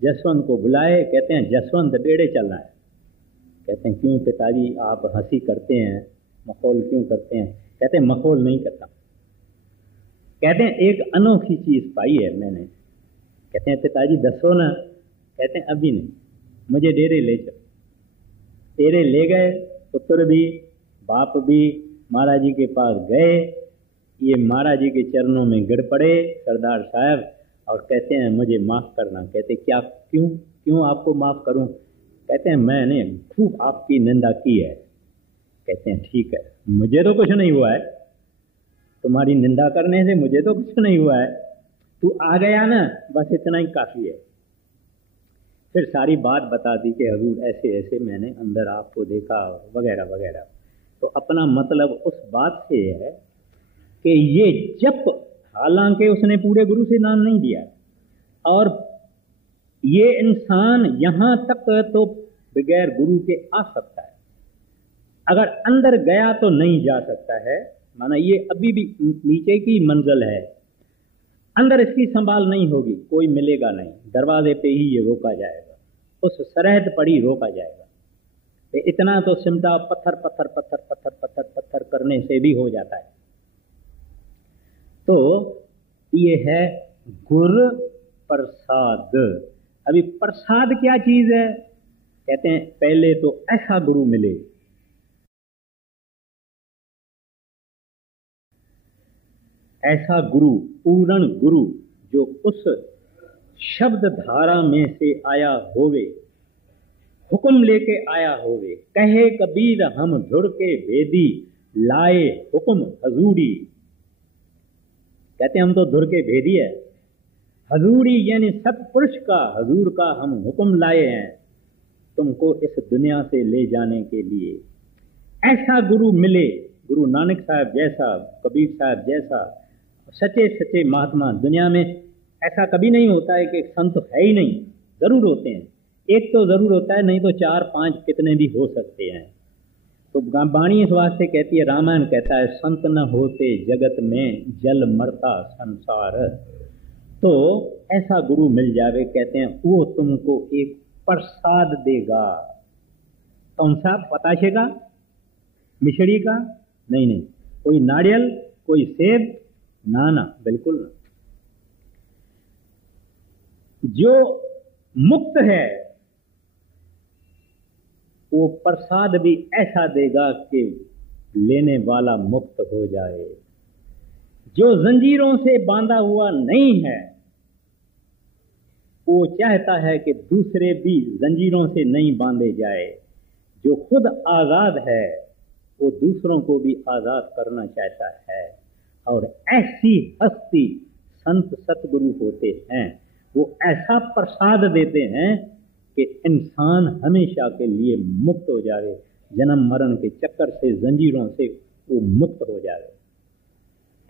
जसवंत को बुलाए, कहते हैं जसवंत डेढ़े चलना है। कहते हैं क्यों पिताजी आप हंसी करते हैं, मखौल क्यों करते हैं? कहते हैं मखौल नहीं करता। कहते हैं एक अनोखी चीज पाई है मैंने। कहते हैं पिताजी दसो ना। कहते हैं अभी नहीं, मुझे डेरे ले चल। डेरे ले गए, पुत्र भी बाप भी महाराज जी के पास गए। ये महाराज जी के चरणों में गिर पड़े सरदार साहब और कहते हैं मुझे माफ करना। कहते क्या, क्यों क्यों आपको माफ करूं? कहते हैं मैंने खूब आपकी निंदा की है। कहते हैं ठीक है, मुझे तो कुछ नहीं हुआ है, तुम्हारी निंदा करने से मुझे तो कुछ नहीं हुआ है, तू आ गया ना, बस इतना ही काफी है। फिर सारी बात बता दी कि हजूर ऐसे ऐसे मैंने अंदर आपको देखा वगैरह वगैरह। तो अपना मतलब उस बात से है कि ये जप, हालांकि उसने पूरे गुरु से नाम नहीं दिया, और ये इंसान यहां तक तो बगैर गुरु के आ सकता है, अगर अंदर गया तो नहीं जा सकता है। माना ये अभी भी नीचे की मंजिल है, अंदर इसकी संभाल नहीं होगी, कोई मिलेगा नहीं, दरवाजे पे ही ये रोका जाएगा, उस सरहद पर ही रोका जाएगा। इतना तो सिमटा पत्थर पत्थर पत्थर पत्थर पत्थर पत्थर करने से भी हो जाता है। तो ये है गुरु प्रसाद। अभी प्रसाद क्या चीज है? कहते हैं पहले तो ऐसा गुरु मिले, ऐसा गुरु, पूर्ण गुरु, जो उस शब्द धारा में से आया होवे, हुक्म लेके आया होवे। कहे कबीर हम धुर के भेदी, लाए हुक्म हजूरी। कहते हम तो धुर के भेदी है, हजूरी यानी सतपुरुष का, हजूर का हम हुक्म लाए हैं तुमको इस दुनिया से ले जाने के लिए। ऐसा गुरु मिले, गुरु नानक साहब जैसा, कबीर साहब जैसा, सच्चे सच्चे महात्मा दुनिया में ऐसा कभी नहीं होता है कि संत है ही नहीं, जरूर होते हैं, एक तो जरूर होता है, नहीं तो 4-5 कितने भी हो सकते हैं। तो वाणी इस वास्ते कहती है, रामायण कहता है, संत न होते जगत में जल मरता संसार। तो ऐसा गुरु मिल जावे, कहते हैं वो तुमको एक प्रसाद देगा। कौन सा? बताशे का, मिश्री का? नहीं नहीं, कोई नारियल, कोई सेब? ना ना, बिल्कुल ना। जो मुक्त है वो प्रसाद भी ऐसा देगा कि लेने वाला मुक्त हो जाए। जो जंजीरों से बांधा हुआ नहीं है वो चाहता है कि दूसरे भी जंजीरों से नहीं बांधे जाए। जो खुद आजाद है वो दूसरों को भी आजाद करना चाहता है। और ऐसी हस्ती संत सतगुरु होते हैं, वो ऐसा प्रसाद देते हैं कि इंसान हमेशा के लिए मुक्त हो जाए, जन्म मरण के चक्कर से, जंजीरों से वो मुक्त हो जाए,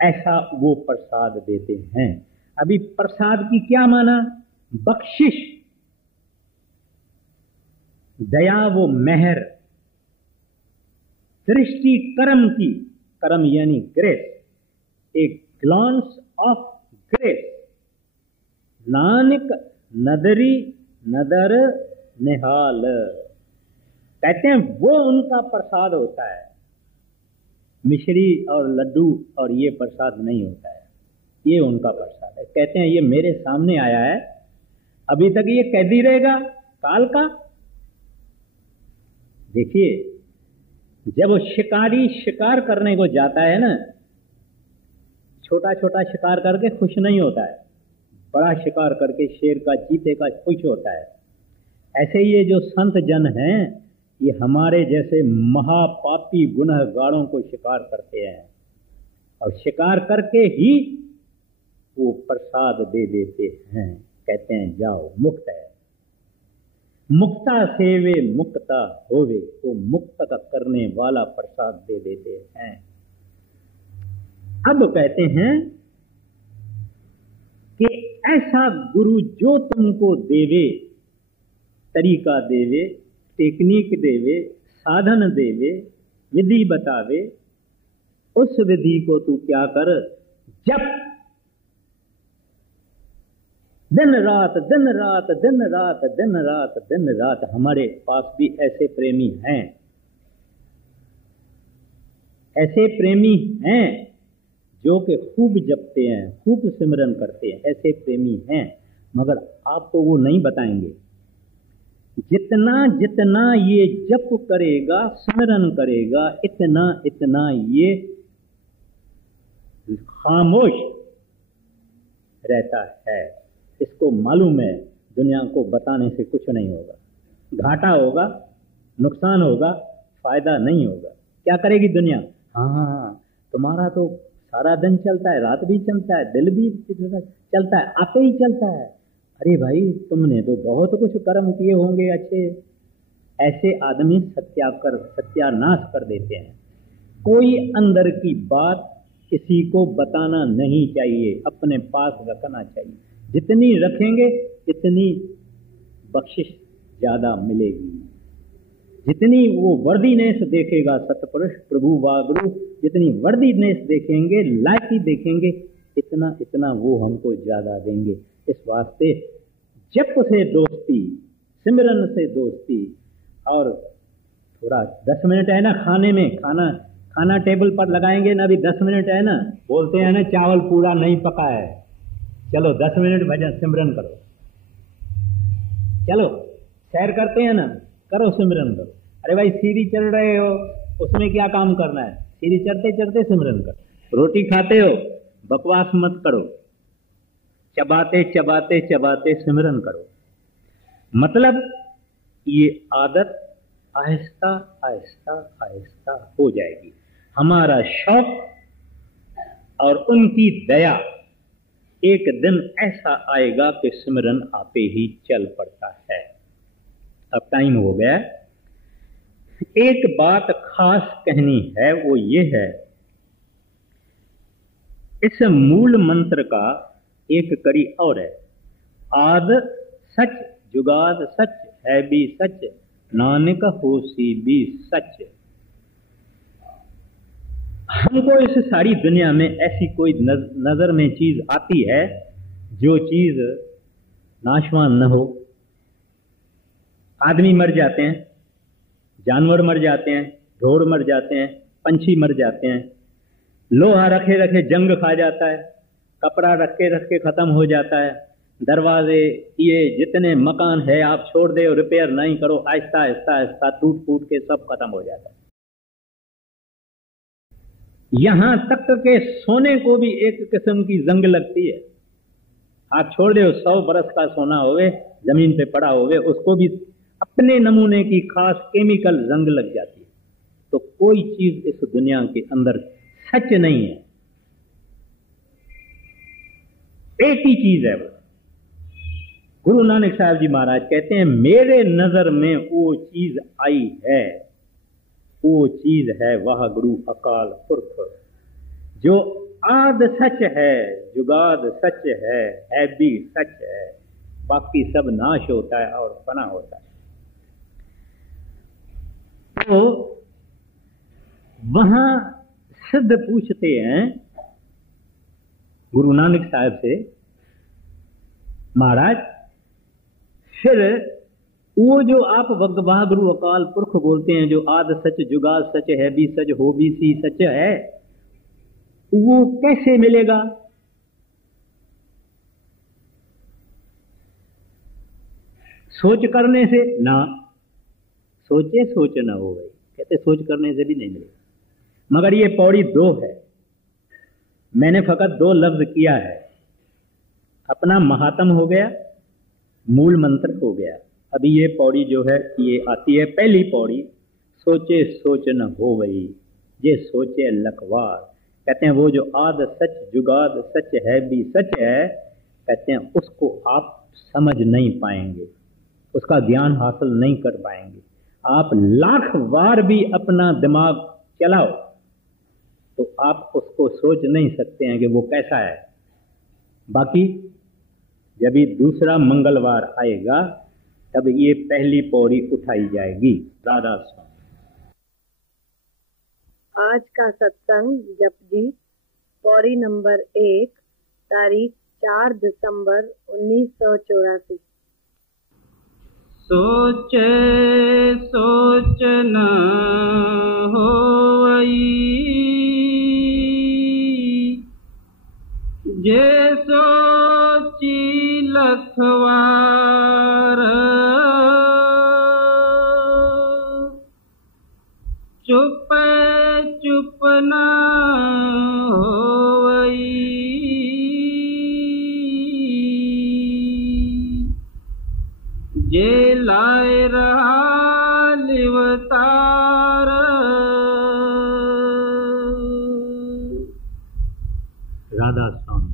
ऐसा वो प्रसाद देते हैं। अभी प्रसाद की क्या माना? बख्शिश, दया, वो मेहर, दृष्टि कर्म की, कर्म यानी ग्रेस, एक ग्लांस ऑफ ग्रेस। नानक नदरी नदर निहाल, कहते हैं वो उनका प्रसाद होता है। मिश्री और लड्डू और ये प्रसाद नहीं होता है, ये उनका प्रसाद है। कहते हैं ये मेरे सामने आया है, अभी तक ये कैदी रहेगा काल का। देखिए, जब शिकारी शिकार करने को जाता है ना, छोटा छोटा शिकार करके खुश नहीं होता है, बड़ा शिकार करके शेर का, चीते का खुश होता है। ऐसे ये जो संत जन हैं, ये हमारे जैसे महापापी गुनहगारों को शिकार करते हैं, और शिकार करके ही वो प्रसाद दे देते हैं। कहते हैं जाओ, मुक्त है। मुक्ता सेवे मुक्ता होवे, वो मुक्त का करने वाला प्रसाद दे देते हैं। अब कहते हैं कि ऐसा गुरु जो तुमको देवे, तरीका देवे, टेक्निक देवे, साधन देवे, विधि बतावे, उस विधि को तू क्या कर, जप। दिन रात दिन रात दिन रात दिन रात दिन रात। हमारे पास भी ऐसे प्रेमी हैं, ऐसे प्रेमी हैं जो कि खूब जपते हैं, खूब सिमरन करते हैं, ऐसे प्रेमी हैं, मगर आपको वो नहीं बताएंगे। जितना जितना ये जप करेगा, सिमरन करेगा, इतना इतना ये खामोश रहता है। इसको मालूम है दुनिया को बताने से कुछ नहीं होगा, घाटा होगा, नुकसान होगा, फायदा नहीं होगा। क्या करेगी दुनिया? हाँ, तुम्हारा तो सारा दिन चलता है, रात भी चलता है, दिल भी चलता है, आपे ही चलता है। अरे भाई, तुमने तो बहुत कुछ कर्म किए होंगे अच्छे। ऐसे आदमी सत्यानाश कर देते हैं। कोई अंदर की बात किसी को बताना नहीं चाहिए, अपने पास रखना चाहिए। जितनी रखेंगे इतनी बख्शिश ज्यादा मिलेगी। जितनी वो वर्दीनेस देखेगा सतपुरुष प्रभु वागुरु, जितनी वर्दीनेस देखेंगे, लायकी देखेंगे, इतना इतना वो हमको ज्यादा देंगे। इस वास्ते जप से दोस्ती, सिमरन से दोस्ती, और थोड़ा 10 मिनट है ना खाने में, खाना टेबल पर लगाएंगे ना, अभी 10 मिनट है ना, बोलते हैं ना चावल पूरा नहीं पका है, चलो 10 मिनट भजन सिमरन करो। चलो सैर करते हैं ना, करो सिमरन करो। अरे भाई, सीढ़ी चढ़ रहे हो, उसमें क्या काम करना है? सीढ़ी चढ़ते चढ़ते सिमरन करो। रोटी खाते हो, बकवास मत करो, चबाते चबाते चबाते सिमरन करो। मतलब ये आदत आहिस्ता आहिस्ता आहिस्ता हो जाएगी। हमारा शौक और उनकी दया, एक दिन ऐसा आएगा कि सिमरन आपे ही चल पड़ता है। अब टाइम हो गया। एक बात खास कहनी है, वो ये है, इस मूल मंत्र का एक कड़ी और है, आद सच जुगाद सच है भी सच, नानक होसी भी सच। हमको इस सारी दुनिया में ऐसी कोई नजर में चीज आती है जो चीज नाशवान न हो। आदमी मर जाते हैं, जानवर मर जाते हैं, ढोर मर जाते हैं, पंछी मर जाते हैं, लोहा रखे रखे जंग खा जाता है, कपड़ा रखे रखे खत्म हो जाता है, दरवाजे ये जितने मकान है आप छोड़ दे और रिपेयर नहीं करो, आहिस्ता आहिस्ता आहिस्ता टूट फूट के सब खत्म हो जाता है। यहां तक के सोने को भी एक किस्म की जंग लगती है। आप छोड़ दे 100 बरस का सोना होवे जमीन पे पड़ा होवे, उसको भी अपने नमूने की खास केमिकल जंग लग जाती है। तो कोई चीज इस दुनिया के अंदर सच नहीं है, एक ही चीज है वो। गुरु नानक साहब जी महाराज कहते हैं मेरे नजर में वो चीज आई है, वो चीज है वह गुरु अकाल पुरख, जो आद सच है, जुगाद सच है भी सच है, बाकी सब नाश होता है और फना होता है। तो वहां सिद्ध पूछते हैं गुरु नानक साहब से, महाराज फिर वो जो आप वह गुरु अकाल पुरख बोलते हैं, जो आद सच जुगाद सच है भी सच हो भी सी सच है, वो कैसे मिलेगा? सोच करने से ना, सोचे सोच ना हो गई, कहते सोच करने से भी नहीं मिलेगा। मगर ये पौड़ी 2 है, मैंने फकत 2 लफ्ज किया है, अपना महात्म हो गया, मूल मंत्र हो गया। अभी ये पौड़ी जो है ये आती है, पहली पौड़ी, सोचे सोच न हो गई ये सोचे लखवार। कहते हैं वो जो आद सच जुगाद सच है भी सच है, कहते हैं उसको आप समझ नहीं पाएंगे, उसका ज्ञान हासिल नहीं कर पाएंगे। आप लाख बार भी अपना दिमाग चलाओ तो आप उसको सोच नहीं सकते हैं कि वो कैसा है। बाकी जब ये दूसरा मंगलवार आएगा तब ये पहली पौड़ी उठाई जाएगी। राधा स्वामी। आज का सत्संग जपजी पौड़ी नंबर 1, तारीख 4 दिसंबर 1984। सोचे सोच न होई जे सोची लखवार, चुप चुप न होई जे लाए रहा लिवतार। राधा स्वामी।